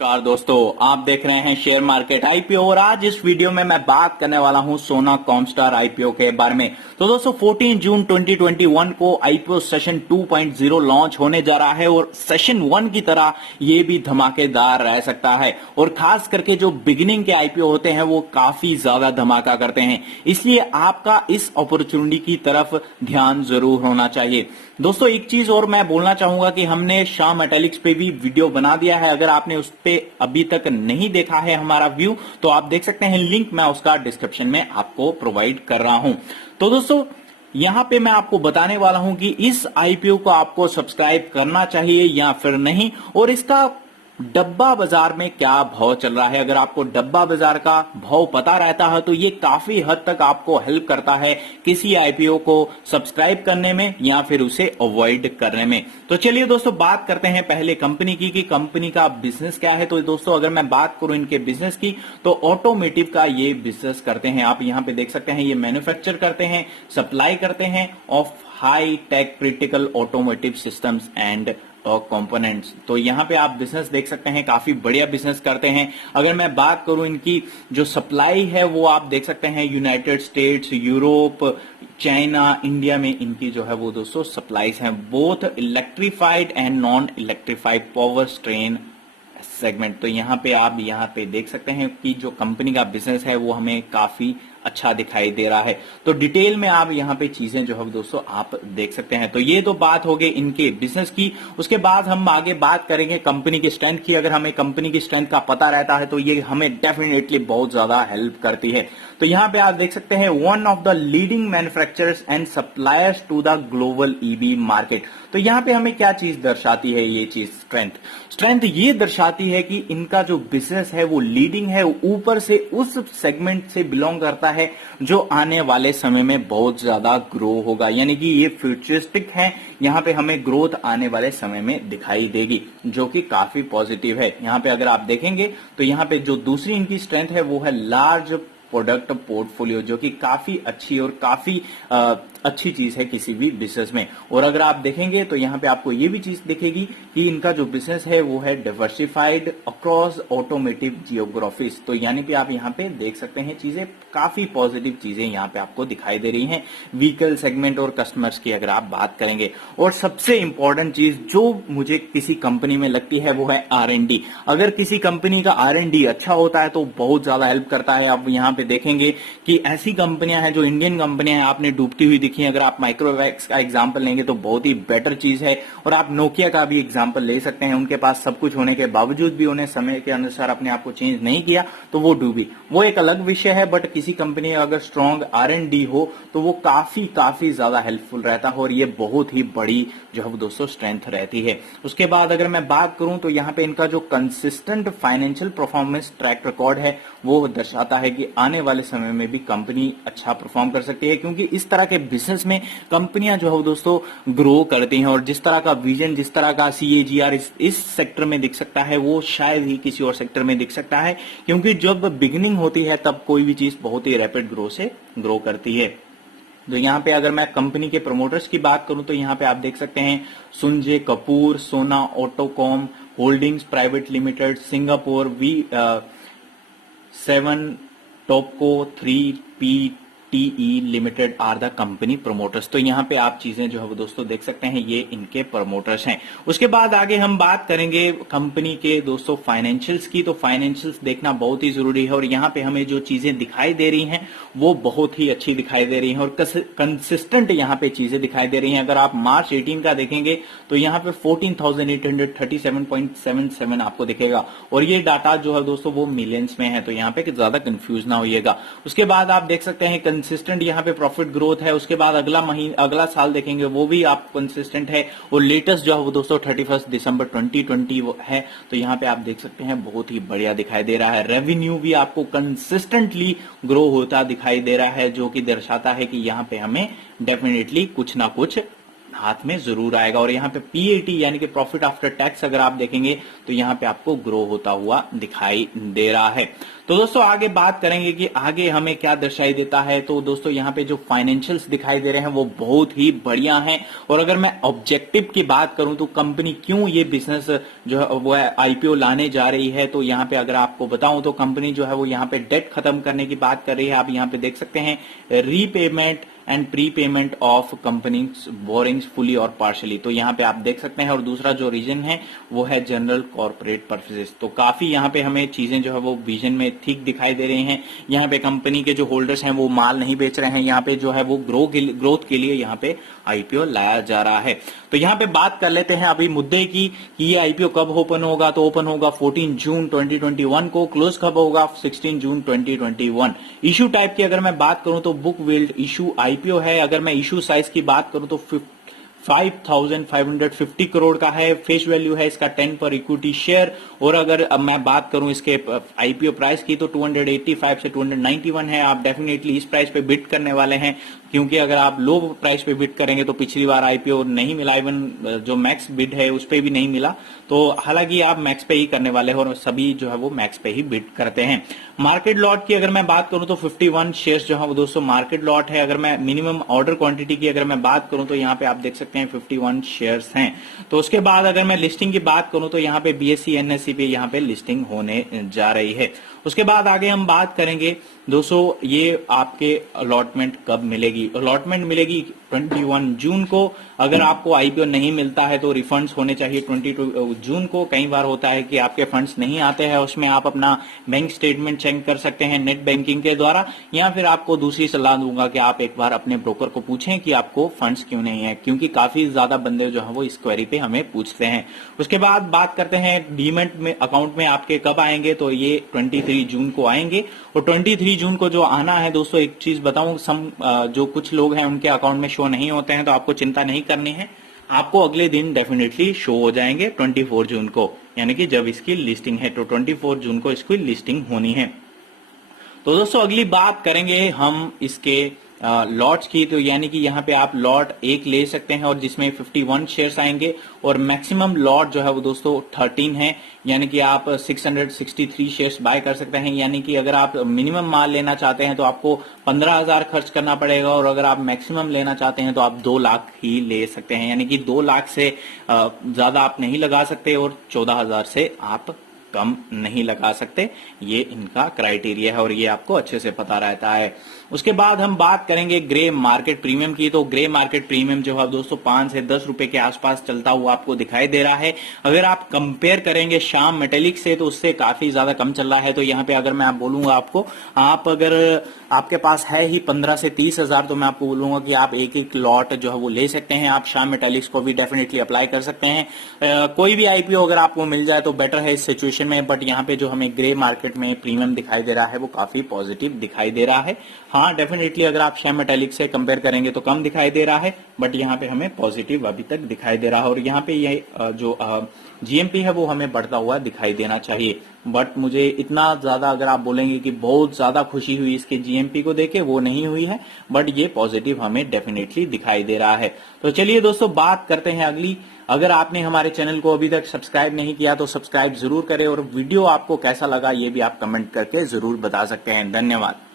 नमस्कार दोस्तों, आप देख रहे हैं शेयर मार्केट आईपीओ और आज इस वीडियो में मैं बात करने वाला हूं सोना कॉमस्टार आईपीओ के बारे में। तो दोस्तों 14 जून 2021 को आईपीओ सेशन 2.0 लॉन्च होने जा रहा है और सेशन 1 की तरह ये भी धमाकेदार रह सकता है और खास करके जो बिगिनिंग के आईपीओ होते हैं वो काफी ज्यादा धमाका करते हैं, इसलिए आपका इस अपॉर्चुनिटी की तरफ ध्यान जरूर होना चाहिए। दोस्तों एक चीज और मैं बोलना चाहूंगा कि हमने शाह मेटालिक्स पे भी वीडियो बना दिया है, अगर आपने उस पे अभी तक नहीं देखा है हमारा व्यू तो आप देख सकते हैं, लिंक मैं उसका डिस्क्रिप्शन में आपको प्रोवाइड कर रहा हूं। तो दोस्तों यहां पे मैं आपको बताने वाला हूं कि इस आईपीओ को आपको सब्सक्राइब करना चाहिए या फिर नहीं, और इसका डब्बा बाजार में क्या भाव चल रहा है। अगर आपको डब्बा बाजार का भाव पता रहता है तो ये काफी हद तक आपको हेल्प करता है किसी आईपीओ को सब्सक्राइब करने में या फिर उसे अवॉइड करने में। तो चलिए दोस्तों बात करते हैं पहले कंपनी की कि कंपनी का बिजनेस क्या है। तो दोस्तों अगर मैं बात करूं इनके बिजनेस की तो ऑटोमेटिव का ये बिजनेस करते हैं। आप यहां पे देख सकते हैं ये मैन्युफैक्चर करते हैं, सप्लाई करते हैं of high tech critical automotive systems and components. तो यहां पे आप बिजनेस देख सकते हैं, काफी बढ़िया बिजनेस करते हैं। अगर मैं बात करूं इनकी जो सप्लाई है वो आप देख सकते हैं United states, Europe, China, India में इनकी जो है वो दोस्तों सप्लाईज हैं, both electrified and non electrified power strain segment. तो यहां पे आप यहां पे देख सकते हैं कि जो कंपनी का बिजनेस है वो हमें काफी अच्छा दिखाई दे रहा है। तो डिटेल में आप यहां पे चीजें जो है दोस्तों आप देख सकते हैं। तो ये तो बात हो गई इनके बिजनेस की। उसके बाद हम आगे बात करेंगे कंपनी की स्ट्रेंथ की। अगर हमें कंपनी की स्ट्रेंथ का पता रहता है तो ये हमें डेफिनेटली बहुत ज्यादा हेल्प करती है। तो यहां पे आप देख सकते हैं one of the leading manufacturers and suppliers to the global EV market. तो यहां पे हमें क्या चीज दर्शाती है ये चीज? स्ट्रेंथ ये दर्शाती है कि इनका जो बिजनेस है वो लीडिंग है, ऊपर से उस सेगमेंट से बिलोंग करता है जो आने वाले समय में बहुत ज्यादा ग्रो होगा, यानी कि ये फ्यूचरिस्टिक है। यहां पे हमें ग्रोथ आने वाले समय में दिखाई देगी जो कि काफी पॉजिटिव है। यहां पे अगर आप देखेंगे तो यहां पे जो दूसरी इनकी स्ट्रेंथ है वो है लार्ज प्रोडक्ट पोर्टफोलियो, जो कि काफी अच्छी और काफी अच्छी चीज है किसी भी बिजनेस में। और अगर आप देखेंगे तो यहां पे आपको ये भी चीज दिखेगी कि इनका जो बिजनेस है वो है डाइवर्सिफाइड अक्रॉस ऑटोमेटिव जियोग्राफीज। तो यानी कि आप यहां पे देख सकते हैं चीजें काफी पॉजिटिव चीजें यहां पे आपको दिखाई दे रही हैं व्हीकल सेगमेंट और कस्टमर्स की अगर आप बात करेंगे। और सबसे इंपॉर्टेंट चीज जो मुझे किसी कंपनी में लगती है वो है R&D। अगर किसी कंपनी का R&D अच्छा होता है तो बहुत ज्यादा हेल्प करता है। आप यहां पे देखेंगे कि ऐसी कंपनियां हैं जो इंडियन कंपनियां हैं आपने डूबती हुई दिखी। अगर आप माइक्रोवैक्स का एग्जांपल लेंगे तो बहुत ही बेटर चीज है, और आप नोकिया का भी एग्जांपल ले सकते हैं। उनके पास सब कुछ होने के बावजूद भी उन्हें समय के अनुसार अपने आप को चेंज नहीं किया तो वो डूबी, वो एक अलग विषय है। बट किसी कंपनी अगर स्ट्रॉन्ग R&D हो तो वो काफी ज्यादा हेल्पफुल रहता है और ये बहुत ही बड़ी जो है दोस्तों स्ट्रेंथ रहती है। उसके बाद अगर मैं बात करूं तो यहाँ पे इनका जो consistent financial performance track record है वो दर्शाता है कि आने वाले समय में भी कंपनी अच्छा परफॉर्म कर सकती है, क्योंकि इस तरह के बिजनेस में कंपनियां जो है दोस्तों ग्रो करती हैं और जिस तरह का विजन, जिस तरह का CAGR इस सेक्टर में दिख सकता है वो शायद ही किसी और सेक्टर में दिख सकता है, क्योंकि जब बिगिनिंग होती है तब कोई भी चीज बहुत ही रैपिड ग्रो से ग्रो करती है। तो यहाँ पे अगर मैं कंपनी के प्रमोटर्स की बात करूं तो यहाँ पे आप देख सकते हैं Sunjay Kapur, Sona Autocomp Holdings Private Limited, Singapore V7 Topco 3PTE Limited are the company promoters. तो यहाँ पे आप चीजें जो है वो दोस्तों देख सकते हैं, ये इनके प्रमोटर्स हैं। उसके बाद आगे हम बात करेंगे कंपनी के दोस्तों फाइनेंशियल्स की। तो फाइनेंशियल्स देखना बहुत ही जरूरी है और यहाँ पे हमें जो चीजें दिखाई दे रही हैं वो बहुत ही अच्छी दिखाई दे रही हैं और कंसिस्टेंट यहाँ पे चीजें दिखाई दे रही हैं। अगर आप मार्च 18 का देखेंगे तो यहाँ पे 14,837.77 आपको दिखेगा और ये डाटा जो है दोस्तों वो मिलियंस में है, तो यहाँ पे ज्यादा कंफ्यूज ना होइएगा। उसके बाद आप देख सकते हैं कंसिस्टेंट यहाँ पे प्रॉफिट ग्रोथ है। उसके बाद अगला साल देखेंगे वो भी आप कंसिस्टेंट है और लेटेस्ट जो है वो दोस्तों 31 दिसंबर 2020 है। तो यहाँ पे आप देख सकते हैं बहुत ही बढ़िया दिखाई दे रहा है। रेवेन्यू भी आपको कंसिस्टेंटली ग्रो होता दिखाई दे रहा है, जो कि दर्शाता है कि यहाँ पे हमें डेफिनेटली कुछ ना कुछ हाथ में जरूर आएगा। और यहाँ पे पीएटी यानी कि प्रॉफिट आफ्टर टैक्स अगर आप देखेंगे तो यहाँ पे आपको ग्रो होता हुआ दिखाई दे रहा है। तो दोस्तों आगे बात करेंगे कि आगे हमें क्या दर्शाई देता है। तो दोस्तों यहाँ पे जो फाइनेंशियल्स दिखाई दे रहे हैं वो बहुत ही बढ़िया हैं। और अगर मैं ऑब्जेक्टिव की बात करूं तो कंपनी क्यों ये बिजनेस जो है वो आईपीओ लाने जा रही है, तो यहाँ पे अगर आपको बताऊं तो कंपनी जो है वो यहाँ पे डेट खत्म करने की बात कर रही है। आप यहाँ पे देख सकते हैं repayment and prepayment of companies borings fully और पार्शली, तो यहाँ पे आप देख सकते हैं। और दूसरा जो रीजन है वो है जनरल कॉर्पोरेट पर्पसेस। तो काफी यहाँ पे हमें चीजें जो है वो विजन में ठीक दिखाई दे रही हैं। यहाँ पे कंपनी के जो होल्डर्स हैं वो माल नहीं बेच रहे हैं, यहाँ पे जो है वो ग्रोथ के लिए यहाँ पे आईपीओ लाया जा रहा है। तो यहाँ पे बात कर लेते हैं अभी मुद्दे की कि ये आईपीओ कब ओपन होगा। तो ओपन होगा 14 जून 2021 को, क्लोज कब होगा 16 जून 2021। इशू टाइप की अगर मैं बात करूं तो बुक बिल्ड इशू आईपीओ है। अगर मैं इशू साइज की बात करूं तो 5,550 करोड़ का है। फेस वैल्यू है इसका 10 पर इक्विटी शेयर। और अगर अब मैं बात करूं इसके आईपीओ प्राइस की तो 285 से 291 है। आप डेफिनेटली इस प्राइस पे बिड करने वाले हैं, क्योंकि अगर आप लो प्राइस पे बिड करेंगे तो पिछली बार आईपीओ नहीं मिला, इवन जो मैक्स बिड है उस पे भी नहीं मिला। तो हालांकि आप मैक्स पे ही करने वाले हो और सभी जो है वो मैक्स पे ही बिड करते हैं। मार्केट लॉट की अगर मैं बात करूं तो 51 शेयर्स जो है वो दोस्तों मार्केट लॉट है। अगर मैं मिनिमम ऑर्डर क्वांटिटी की अगर मैं बात करूं तो यहाँ पे आप देख सकते हैं 51 शेयर्स हैं। तो उसके बाद अगर मैं लिस्टिंग की बात करूं तो यहाँ पे बीएसई एनएसई पे यहाँ पे लिस्टिंग होने जा रही है। उसके बाद आगे हम बात करेंगे दोस्तों ये आपके अलॉटमेंट कब मिलेगी। अलॉटमेंट मिलेगी 21 जून को। अगर आपको आईपीओ नहीं मिलता है तो रिफंड्स होने चाहिए 22 जून को। कई बार होता है कि आपके फंड्स नहीं आते हैं, उसमें आप अपना बैंक स्टेटमेंट चेक कर सकते हैं नेट बैंकिंग के द्वारा, या फिर आपको दूसरी सलाह दूंगा कि आप एक बार अपने ब्रोकर को पूछें कि आपको फंड्स क्यों नहीं है, क्योंकि काफी ज्यादा बंदे जो है वो इस क्वेरी पे हमें पूछते हैं। उसके बाद बात करते हैं डीमेट में अकाउंट में आपके कब आएंगे। तो ये 23 जून को आएंगे। और 23 जून को जो आना है दोस्तों, एक चीज बताऊं, जो कुछ लोग हैं उनके अकाउंट में शो नहीं होते हैं, तो आपको चिंता नहीं करनी है, आपको अगले दिन डेफिनेटली शो हो जाएंगे 24 जून को, यानी कि जब इसकी लिस्टिंग है तो 24 जून को इसकी लिस्टिंग होनी है। तो दोस्तों अगली बात करेंगे हम इसके लॉट्स की। तो यानी कि यहाँ पे आप लॉट एक ले सकते हैं और जिसमें 51 शेयर्स आएंगे और मैक्सिमम लॉट जो है वो दोस्तों 13 है, यानी कि आप 663 शेयर्स बाय कर सकते हैं। यानी कि अगर आप मिनिमम माल लेना चाहते हैं तो आपको 15,000 खर्च करना पड़ेगा, और अगर आप मैक्सिमम लेना चाहते हैं तो आप 2 लाख ही ले सकते हैं। यानी कि 2 लाख से ज्यादा आप नहीं लगा सकते और 14,000 से आप कम नहीं लगा सकते। ये इनका क्राइटेरिया है और ये आपको अच्छे से पता रहता है। उसके बाद हम बात करेंगे ग्रे मार्केट प्रीमियम की। तो ग्रे मार्केट प्रीमियम जो है दोस्तों 5 से 10 रुपए के आसपास चलता हुआ आपको दिखाई दे रहा है। अगर आप कंपेयर करेंगे श्याम मेटेलिक से तो उससे काफी ज्यादा कम चल रहा है। तो यहाँ पे अगर मैं आप बोलूंगा आपको, आप अगर आपके पास है ही 15 से 30 हजार, तो मैं आपको बोलूंगा कि आप एक एक लॉट जो है वो ले सकते हैं। आप श्याम मेटेलिक्स को भी डेफिनेटली अप्लाई कर सकते हैं। कोई भी आईपीओ अगर आपको मिल जाए तो बेटर है इस सिचुएशन में। बट यहाँ पे जो हमें ग्रे मार्केट में प्रीमियम दिखाई दे रहा है वो काफी पॉजिटिव दिखाई दे रहा है। हाँ डेफिनेटली अगर आप श्याम मेटेलिक से कंपेयर करेंगे तो कम दिखाई दे रहा है, बट यहाँ पे हमें पॉजिटिव अभी तक दिखाई दे रहा है। और यहाँ पे ये जो जीएमपी है वो हमें बढ़ता हुआ दिखाई देना चाहिए। बट मुझे इतना ज्यादा अगर आप बोलेंगे कि बहुत ज्यादा खुशी हुई इसके जीएमपी को देके, वो नहीं हुई है, बट ये पॉजिटिव हमें डेफिनेटली दिखाई दे रहा है। तो चलिए दोस्तों बात करते हैं अगली। अगर आपने हमारे चैनल को अभी तक सब्सक्राइब नहीं किया तो सब्सक्राइब जरूर करें, और वीडियो आपको कैसा लगा ये भी आप कमेंट करके जरूर बता सकते हैं। धन्यवाद।